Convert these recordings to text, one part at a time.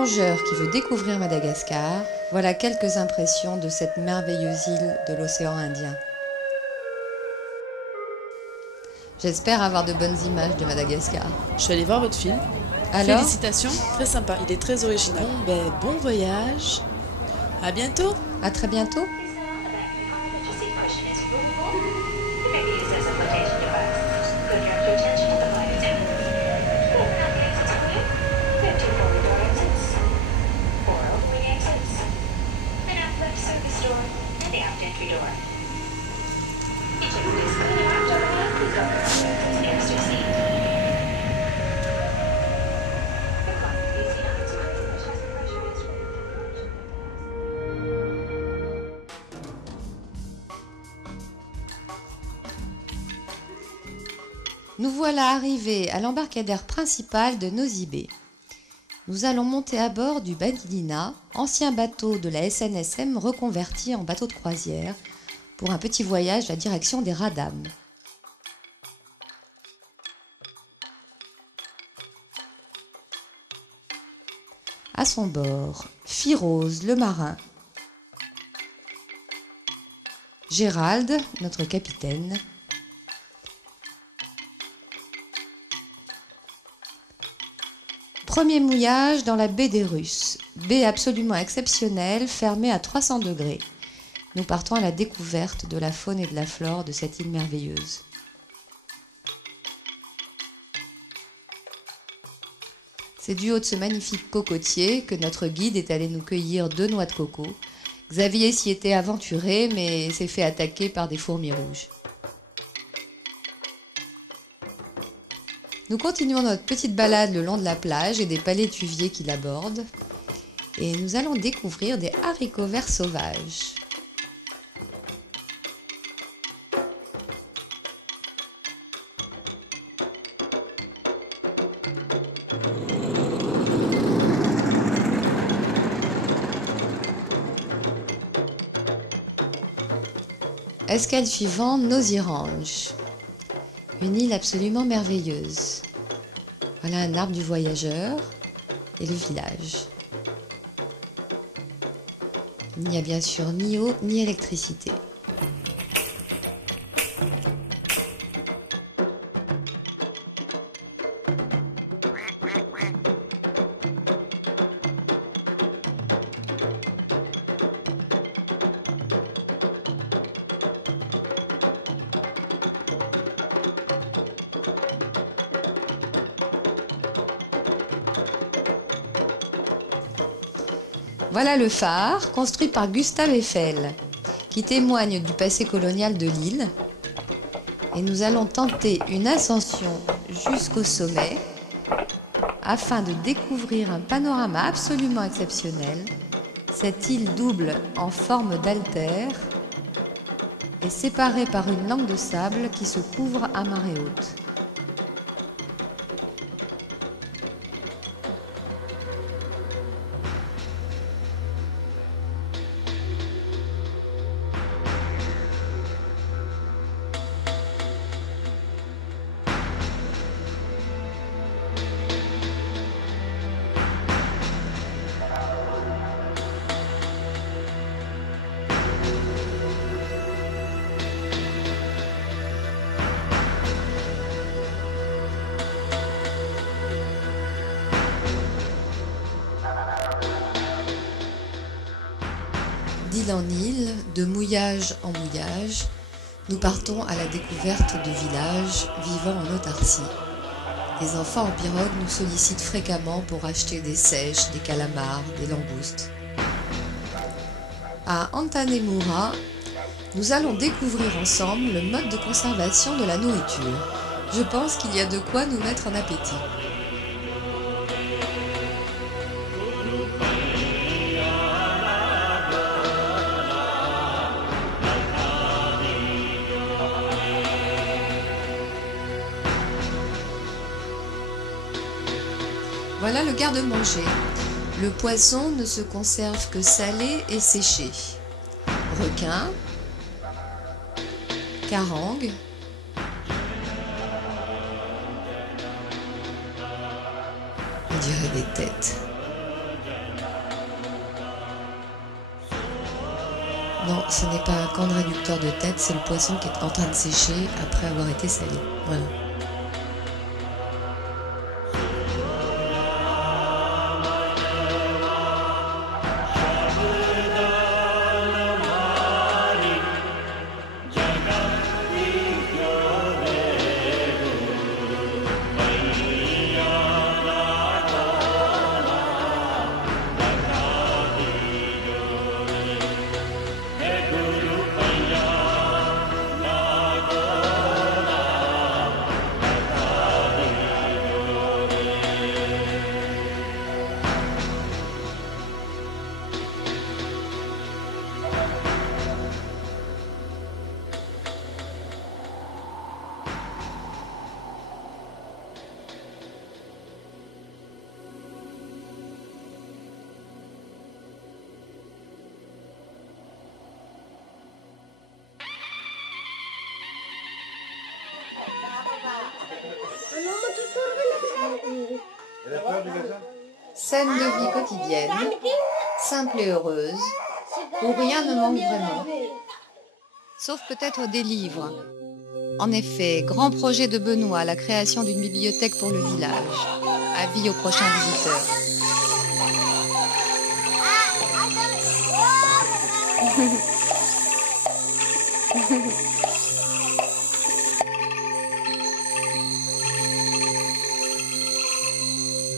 plongeur qui veut découvrir Madagascar, voilà quelques impressions de cette merveilleuse île de l'océan Indien. J'espère avoir de bonnes images de Madagascar. Je suis allée voir votre film. Alors ? Félicitations, très sympa, il est très original. Bon voyage. À bientôt. À très bientôt. Nous voilà arrivés à l'embarcadère principal de Nosy Be. Nous allons monter à bord du Badilina, ancien bateau de la SNSM reconverti en bateau de croisière, pour un petit voyage à la direction des Radam. À son bord, Firose le marin, Gérald, notre capitaine, premier mouillage dans la baie des Russes, baie absolument exceptionnelle, fermée à 300 degrés. Nous partons à la découverte de la faune et de la flore de cette île merveilleuse. C'est du haut de ce magnifique cocotier que notre guide est allé nous cueillir 2 noix de coco. Xavier s'y était aventuré, mais s'est fait attaquer par des fourmis rouges. Nous continuons notre petite balade le long de la plage et des palétuviers qui l'abordent. Et nous allons découvrir des haricots verts sauvages. Escale suivante, Nosy Ranch. Une île absolument merveilleuse. Voilà un arbre du voyageur et le village. Il n'y a bien sûr ni eau ni électricité. Voilà le phare, construit par Gustave Eiffel, qui témoigne du passé colonial de l'île. Et nous allons tenter une ascension jusqu'au sommet afin de découvrir un panorama absolument exceptionnel. Cette île double en forme d'altère est séparée par une langue de sable qui se couvre à marée haute. D'île en île, de mouillage en mouillage, nous partons à la découverte de villages vivant en autarcie. Les enfants en pirogue nous sollicitent fréquemment pour acheter des seiches, des calamars, des langoustes. À Antanemura, nous allons découvrir ensemble le mode de conservation de la nourriture. Je pense qu'il y a de quoi nous mettre en appétit. Voilà le garde-manger. Le poisson ne se conserve que salé et séché. Requin, carangue, on dirait des têtes. Non, ce n'est pas un camp de réducteur de tête, c'est le poisson qui est en train de sécher après avoir été salé. Voilà. Scène de vie quotidienne, simple et heureuse, où rien ne manque vraiment, sauf peut-être des livres. En effet, grand projet de Benoît, la création d'une bibliothèque pour le village. Avis aux prochains visiteurs.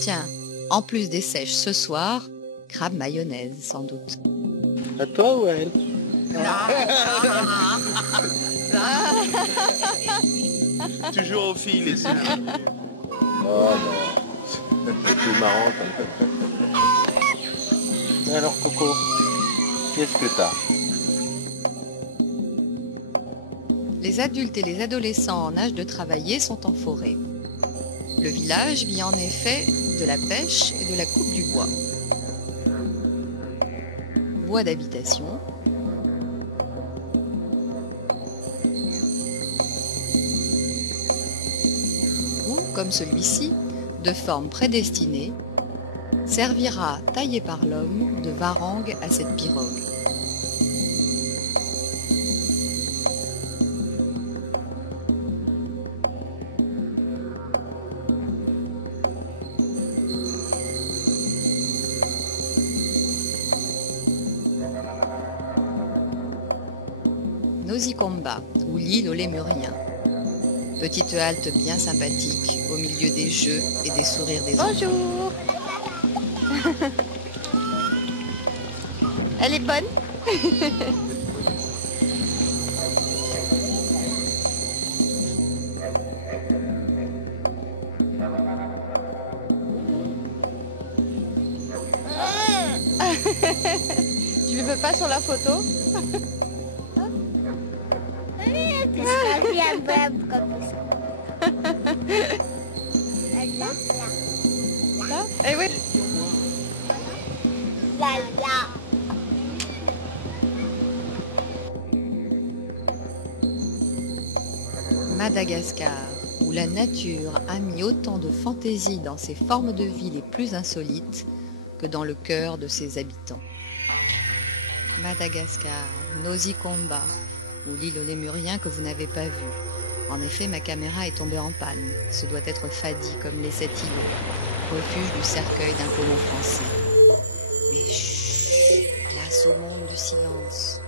Tiens, en plus des sèches ce soir, crabe mayonnaise sans doute. À toi ou à elle? Toujours au fil et c'est Oh non, c'est plus marrant ça. Alors Coco, qu'est-ce que t'as? Les adultes et les adolescents en âge de travailler sont en forêt. Le village vit en effet de la pêche et de la coupe du bois. Bois d'habitation, ou, comme celui-ci, de forme prédestinée, servira, taillé par l'homme, de varangue à cette pirogue. Nosicomba, ou l'île aux Lémuriens. Petite halte bien sympathique, au milieu des jeux et des sourires des enfants. Bonjour. Elle est bonne? Tu le veux pas sur la photo? Eh oui. Madagascar, où la nature a mis autant de fantaisie dans ses formes de vie les plus insolites que dans le cœur de ses habitants. Madagascar, Nosicomba, ou l'île aux Lémuriens que vous n'avez pas vue. En effet, ma caméra est tombée en panne. Ce doit être Fadi comme les 7 îlots, refuge du cercueil d'un colon français. Mais chut, place au monde du silence.